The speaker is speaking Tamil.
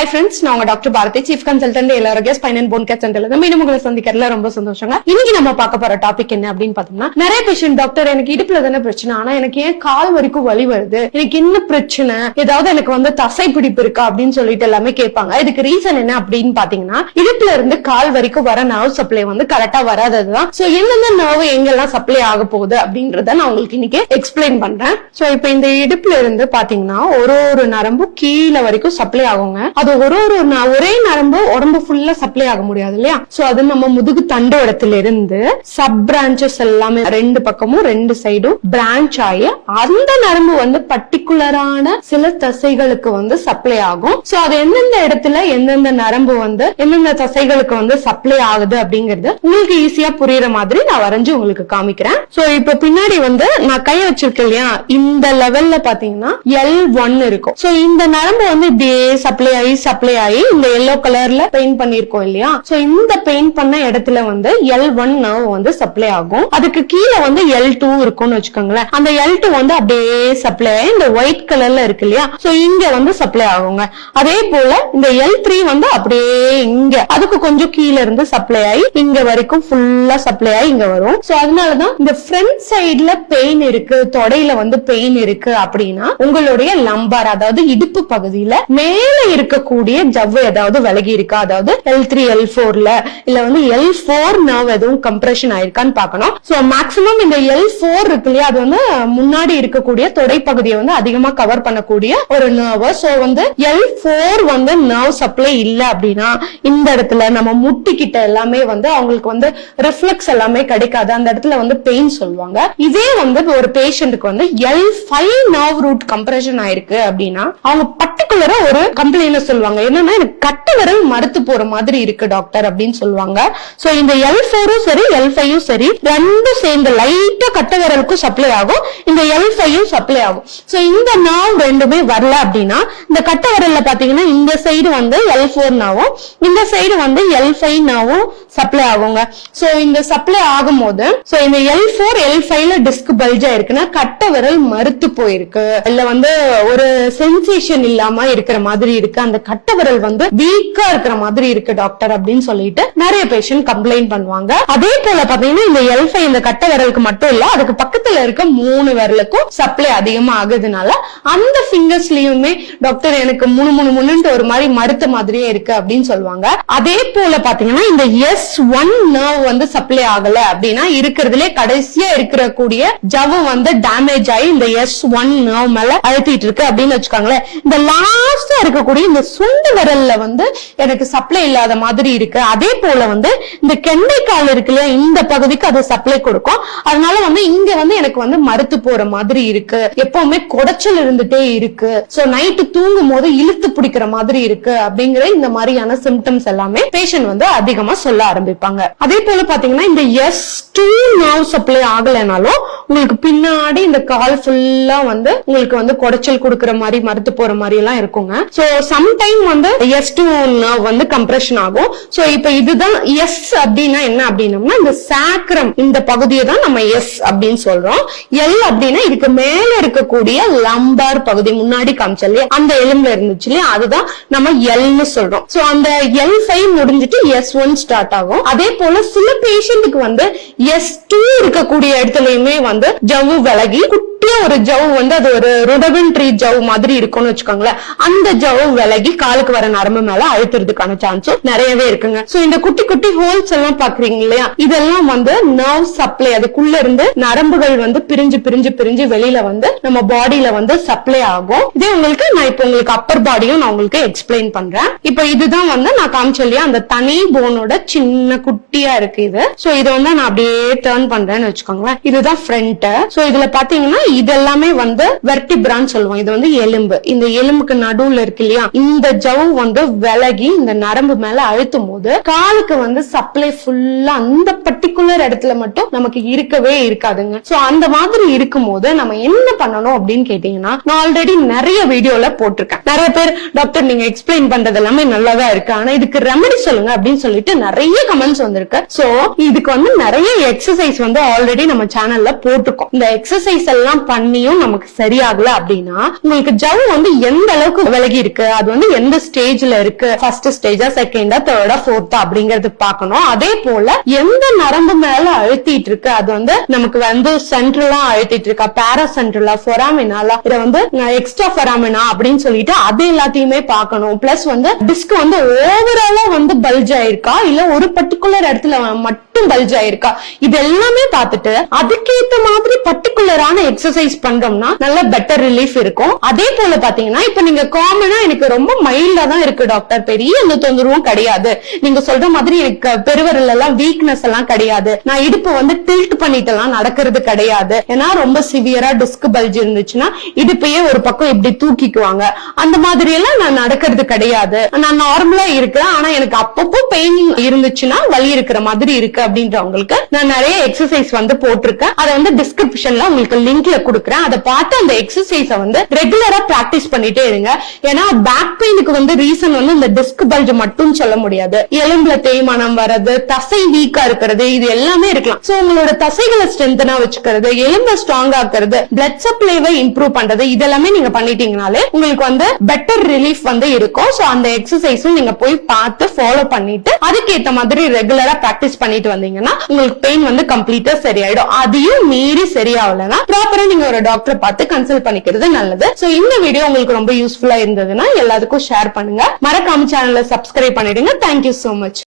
Hi friends, நான் உங்க doctor Bharathi, chief consultant Ellarokkiya spine and bone care சென்டர்ல இருந்து மீண்டும் உங்களை சந்திக்கிறதுல ரொம்ப சந்தோஷங்க. இன்னைக்கு நம்ம பார்க்க போற டாபிக் என்ன அப்படின்னு பார்த்தோம்னா, நிறைய பேஷண்ட் டாக்டர் எனக்கு இடுப்புல தானே பிரச்சனை, ஆனா எனக்கு ஏன் கால் வரைக்கும் வலி வருது, எனக்கு என்ன பிரச்சனை, ஏதாவது எனக்கு தசை பிடிப்பு இருக்கா அப்படின்னு சொல்லிட்டு எல்லாமே கேட்பாங்க. இதுக்கு ரீசன் என்ன அப்படின்னு பாத்தீங்கன்னா, இடுப்புல இருந்து கால் வரைக்கும் வர நர்வ் சப்ளை கரெக்டா வராததுதான். சோ எந்தெந்த நர்வ் எங்கெல்லாம் சப்ளை ஆக போகுது அப்படின்றத நான் உங்களுக்கு இன்னைக்கு எக்ஸ்பிளைன் பண்றேன். சோ இப்ப இந்த இடுப்புல இருந்து பாத்தீங்கன்னா ஒரு நரம்பு கீழே வரைக்கும் சப்ளை ஆகுங்க. அது ஒரே நரம்பு உடம்பு ஃபுல்லா சப்ளை ஆக முடியாது இல்லையா? சோ அது நம்ம முதுகு தண்டு இடத்துல இருந்து சப் பிரான்ச்சஸ் எல்லாமே ரெண்டு பக்கமும் ரெண்டு சைடும் பிரான்ச் ஆகி அந்த நரம்பு பர்டிகுலரான சில தசைகளுக்கு சப்ளை ஆகும். சோ அது எந்தெந்த இடத்துல எந்தெந்த நரம்பு எந்தெந்த தசைகளுக்கு சப்ளை ஆகுது அப்படிங்கறது உங்களுக்கு ஈஸியா புரியுற மாதிரி நான் வரைஞ்சு உங்களுக்கு காமிக்கிறேன். சோ இப்ப பின்னாடி நான் கை வச்சிருக்கேன் இல்லையா, இந்த லெவல்ல பாத்தீங்கன்னா L1 இருக்கும். சோ இந்த நரம்பு இப்படியே சப்ளை ஆகி இந்த எல்லோ கலர்ல பெயிண்ட் பண்ணிருக்கோம் இல்லையா? சோ இந்த பெயிண்ட் பண்ண இடத்துல L1 நர்வ் சப்ளை ஆகும். அதுக்கு கீழே L2 இருக்கும்னு வச்சுக்கோங்களேன். அந்த L2 அப்படியே சப்ளை ஆகி இந்த ஒயிட் கலர்ல இருக்கு இல்லையா? சோ இங்க சப்ளை ஆகுங்க. அதே போல இந்த L3 அப்படியே இங்க அதுக்கு கொஞ்சம் கீழே இருந்து சப்ளை ஆகி இங்க வரைக்கும் ஃபுல்லா சப்ளை ஆகி இங்க வரும். சோ அதனாலதான் இந்த ஃப்ரண்ட் சைடுல பெயின் இருக்கு, தொடையில பெயின் இருக்கு அப்படின்னா உங்களுடைய லம்பார் அதாவது இடுப்பு பகுதியில மேல இருக்கக்கூடிய ஜவ்வு ஏதாவது விலகி இருக்கா, அதாவது L3 L4ல இல்ல L4 நர்வ் எதுவும் கம்ப்ரெஷன் ஆயிருக்கான்னு பாக்கணும். சோ மேக்சிமம் இந்த L4 இருக்கு இல்லையா, அது முன்னாடி இருக்கக்கூடிய தொடை பகுதியை அதிகமா கவர் பண்ணக்கூடிய ஒரு nerve. So L4 nerve supply இல்ல அப்படின்னா இந்த இடத்துல நம்ம முட்டிக்கிட்ட எல்லாமே அவங்களுக்கு ரிஃப்ளெக்ஸ் எல்லாமே கிடைக்காது, அந்த இடத்துல பெயின் சொல்லுவாங்க. இதே ஒரு பேஷண்ட்டுக்கு L5 நர்வ் ரூட் கம்ப்ரெஷன் ஆயிருக்கு அப்படின்னா அவங்க பர்டிகுலரா ஒரு கம்ப்ளைண்ட் சொல்லுவாங்க. என்னன்னா எனக்கு கட்டை விரல் மறுத்து போற மாதிரி இருக்கு டாக்டர் அப்படின்னு சொல்லுவாங்க. சோ இந்த L4ம் சரி L5ம் சரி ரெண்டும் சேர்ந்து லைட்டா கட்டை விரலுக்கும் சப்ளை ஆகும், இந்த L5ம் சப்ளை ஆகும். சோ இந்த நர்வ் ரெண்டுமே வரல அப்படின்னா இந்த கட்டை விரல்ல பாத்தீங்கன்னா இந்த சைடு L4 நர்வும் இந்த சைடு L5 நர்வும் சப்ளை ஆகுங்க. சோ இந்த சப்ளை ஆகும் போது சோ இந்த L4 L5ல டிஸ்க் பல்ஜா இருக்குன்னா கட்டை விரல் மறுத்து போயிருக்கு, இல்ல ஒரு சென்சேஷன் இல்லாம இருக்கிற மாதிரி இருக்கு, அந்த கட்டை விரல் வீக்கா இருக்கிற மாதிரி இருக்கு டாக்டர் அப்படின்னு சொல்லிட்டு நிறைய பேஷண்ட் கம்ப்ளைண்ட் பண்ணுவாங்க. அதே போல பாத்தீங்கன்னா இந்த L5 இந்த கட்டை விரலுக்கு மட்டும் இல்ல, அதுக்கு பக்கத்துல இருக்க 3 விரலுக்கும் சப்ளை அதிகமா ஆகுதுனால அந்த ஃபிங்கர்ஸ்லயுமே டாக்டர் எனக்கு முன்னுட்டு ஒரு மாதிரி மறுத்த மாதிரியே இருக்கு அப்படின்னு சொல்லுவாங்க. அதே போல பாத்தீங்கன்னா இந்த S1 நர்வ் சப்ளை ஆகல அப்படின்னா இருக்கிறதுலே கடைசியா இருக்கிற கூடிய ஜவ்வு டேமேஜ் ஆகி இந்த S1 நர்வ் மேல அழுத்திட்டு இருக்கு அப்படின்னு வச்சுக்காங்களேன். இந்த லாஸ்டா இருக்கக்கூடிய இந்த சுண்டு விரல்ல எனக்கு சப்ளை இல்லாத மாதிரி இருக்கு. அதே போல இந்த கெண்டைக்கால் இருக்குல்ல, இந்த பகுதிக்கு அது சப்ளை கொடுக்கும். அதனால இங்க எனக்கு மறுத்து போற மாதிரி இருக்கு, எப்பவுமே குடைச்சல் இருந்துட்டே இருக்கு, சோ நைட்டு தூங்கும் போது இழுத்து பிடிக்கிற மாதிரி இருக்கு அப்படிங்கிற இந்த மாதிரியான சிம்டம்ஸ் எல்லாமே பேஷண்ட் அதிகமா சொல்ல ஆரம்பிப்பாங்க. அதே போல பாத்தீங்கன்னா இந்த S2 நர்வ் சப்ளை ஆகலைனாலும் உங்களுக்கு பின்னாடி இந்த கால் ஃபுல்லா உங்களுக்கு குடைச்சல் கொடுக்கிற மாதிரி மறுத்து போற மாதிரி எல்லாம் இருக்குங்க. So sometime S2 nerve compression ஆகும். சோ இப்ப இதுதான் S அப்படின்னா என்ன அப்படின்னா இந்த சாக்ரம் இந்த பகுதியை தான் நம்ம S அப்படின்னு சொல்றோம். L அப்படின்னா இதுக்கு மேல இருக்கக்கூடிய லம்பார் பகுதி முன்னாடி காமிச்சல்லையே அந்த எலும்புல இருந்துச்சு இல்லையா, அதுதான் நம்ம Lன்னு சொல்றோம். சோ அந்த L5 முடிஞ்சிட்டு S1 ஸ்டார்ட் ஆகும். அதே போல சில பேஷண்ட்டுக்கு S2 இருக்கக்கூடிய இடத்துலயுமே ஜவ்வு விலகி குட்டியா ஒரு ஜவ்வு அது ஒரு ருடவென்ட்ரி ஜவ்வு மாதிரி இருக்கும்னு வச்சுக்கோங்களேன். அந்த ஜவ்வு விலகி காலுக்கு வர நரம்பு மேல அழுத்துறதுக்கான சான்ஸும் நிறையவே இருக்குங்க. சோ இந்த குட்டி குட்டி ஹோல்ஸ் எல்லாம் பாக்குறீங்க இல்லையா, இதெல்லாம் நர்வ் சப்ளை அதுக்குள்ள இருந்து நரம்புகள் பிரிஞ்சு வெளியில நம்ம பாடியில சப்ளை ஆகும். இதே உங்களுக்கு நான் இப்ப உங்களுக்கு அப்பர் பாடியும் நான் உங்களுக்கு எக்ஸ்பிளைன் பண்றேன். இப்ப இதுதான் நான் காமிச்சேன் இல்லையா, அந்த தனி போனோட சின்ன குட்டியா இருக்கு இது. சோ இதை நான் அப்படியே டர்ன் பண்றேன்னு வச்சுக்கோங்களேன். இதுதான் ஃப்ரண்ட். சோ இதுல பாத்தீங்கன்னா இதெல்லாமே வெர்டிபிரான்னு சொல்லுவோம். இது எலும்பு, இந்த எலும்புக்கு நடுவுல இருக்கு இல்லையா, இந்த ஜவ்வு விலகி இந்த நரம்பு மேல அழுத்தும் போது காலுக்கு சப்ளை ஃபுல்லா அந்த பர்டிகுலர் இடத்துல மட்டும் நமக்கு இருக்கவே இருக்காதுங்க. சோ அந்த மாதிரி இருக்கும் போது நம்ம என்ன பண்ணணும் அப்படின்னு கேட்டீங்கன்னா, நான் ஆல்ரெடி நிறைய வீடியோல போட்டிருக்கேன். நிறைய பேர் டாக்டர் நீங்க எக்ஸ்பிளைன் பண்றது எல்லாமே நல்லாதான் இருக்கு, ஆனா இதுக்கு ரெமெடி சொல்லுங்க அப்படின்னு சொல்லிட்டு நிறைய கமெண்ட்ஸ் வந்திருக்கு. சோ இதுக்கு நிறைய எக்ஸசைஸ் ஆல்ரெடி நம்ம சேனல்ல போட்டிருக்கோம். இந்த எக்ஸசைஸ் எல்லாம் எல்லாம் பண்ணியும் நமக்கு சரியாகல அப்படின்னா உங்களுக்கு ஜவ் வந்து எந்த அளவுக்கு விலகி இருக்கு, அது வந்து எந்த ஸ்டேஜ்ல இருக்கு, ஃபர்ஸ்ட் ஸ்டேஜா, செகண்டா, தேர்டா, போர்த்தா அப்படிங்கறது பாக்கணும். அதே போல எந்த நரம்பு மேல அழுத்திட்டு இருக்கு, அது வந்து நமக்கு வந்து சென்ட்ரலா அழுத்திட்டு இருக்கா, பேரா சென்ட்ரலா, ஃபொராமினாலா, இத வந்து எக்ஸ்ட்ரா ஃபொராமினா அப்படின்னு சொல்லிட்டு அது எல்லாத்தையுமே பார்க்கணும். பிளஸ் வந்து டிஸ்க் வந்து ஓவராலா வந்து பல்ஜ் ஆயிருக்கா, இல்ல ஒரு பர்டிகுலர் இடத்துல மட்டும் பல்ஜ் ஆயிருக்கா, இது எல்லாமே பார்த்துட்டு அதுக்கேத்த மாதிரி பர்டிகுலரான எக்ஸசைஸ் பண்றோம்னா நல்ல பெட்டர் ரிலீஃப் இருக்கும். அதே போல பாத்தீங்கன்னா இப்ப நீங்க காமனா எனக்கு ரொம்ப மைல்டா தான் இருக்கு டாக்டர், பெரிய எந்த தொந்தரவும் கிடையாது, நீங்க சொல்ற மாதிரி எனக்கு பெருவரல் எல்லாம் வீக்னஸ் எல்லாம் கிடையாது, நான் இடுப்பு வந்து டில்ட் பண்ணிட்டு எல்லாம் நடக்கிறது கிடையாது, ஏன்னா ரொம்ப சிவியரா டிஸ்க் பல்ஜ் இருந்துச்சுன்னா இடுப்பையே ஒரு பக்கம் இப்படி தூக்கிக்குவாங்க, அந்த மாதிரி எல்லாம் நான் நடக்கிறது கிடையாது, நான் நார்மலா இருக்கிறேன், ஆனா எனக்கு அப்பப்போ பெயின் இருந்துச்சுன்னா வலி இருக்கிற மாதிரி இருக்கு அப்படின்றவங்களுக்கு நான் நிறைய எக்ஸசைஸ் வந்து போட்டிருக்கேன். அதை வந்து டிஸ்கிரிப்ஷன்ல உங்களுக்கு லிங்க்ல கொடுக்குறேன். அதை பார்த்து அந்த எக்ஸசைஸ வந்து ரெகுலரா பிராக்டிஸ் பண்ணிட்டே இருங்க. ஏன்னா பேக் பெயினுக்கு வந்து ரீசன் வந்து இந்த டிஸ்க் பல்ஜ் மட்டும் சொல்ல முடியாது, எலும்புல தேய்மானம் வர்றது, தசை வீக்கா இருக்கிறது, இது எல்லாமே இருக்கலாம். சோ உங்களோட தசைகளை ஸ்ட்ரென்தனா வச்சுக்கிறது, எலும்பை ஸ்ட்ராங் ஆக்குறது, பிளட் சப்ளைவை இம்ப்ரூவ் பண்றது, இதெல்லாமே நீங்க பண்ணிட்டீங்கனாலே உங்களுக்கு வந்து பெட்டர் ரிலீஃப் வந்து இருக்கும். சோ அந்த எக்ஸசைஸும் நீங்க போய் பார்த்து ஃபாலோ பண்ணிட்டு அதுக்கேத்த மாதிரி ரெகுலரா பிராக்டிஸ் பண்ணிட்டு வந்தீங்கன்னா உங்களுக்கு பெயின் வந்து கம்ப்ளீட்டா சரியாயிடும். அதையும் மீறி சரியாகலன்னா ப்ராப்பரா நீங்க ஒரு டாக்டரை பார்த்து கன்சல்ட் பண்ணிக்கிறது நல்லது. சோ இந்த வீடியோ உங்களுக்கு ரொம்ப யூஸ்ஃபுல்லா இருந்ததுன்னா எல்லாத்துக்கும் ஷேர் பண்ணுங்க, மறக்காம சேனலை சப்ஸ்கிரைப் பண்ணிடுங்க. Thank you so much.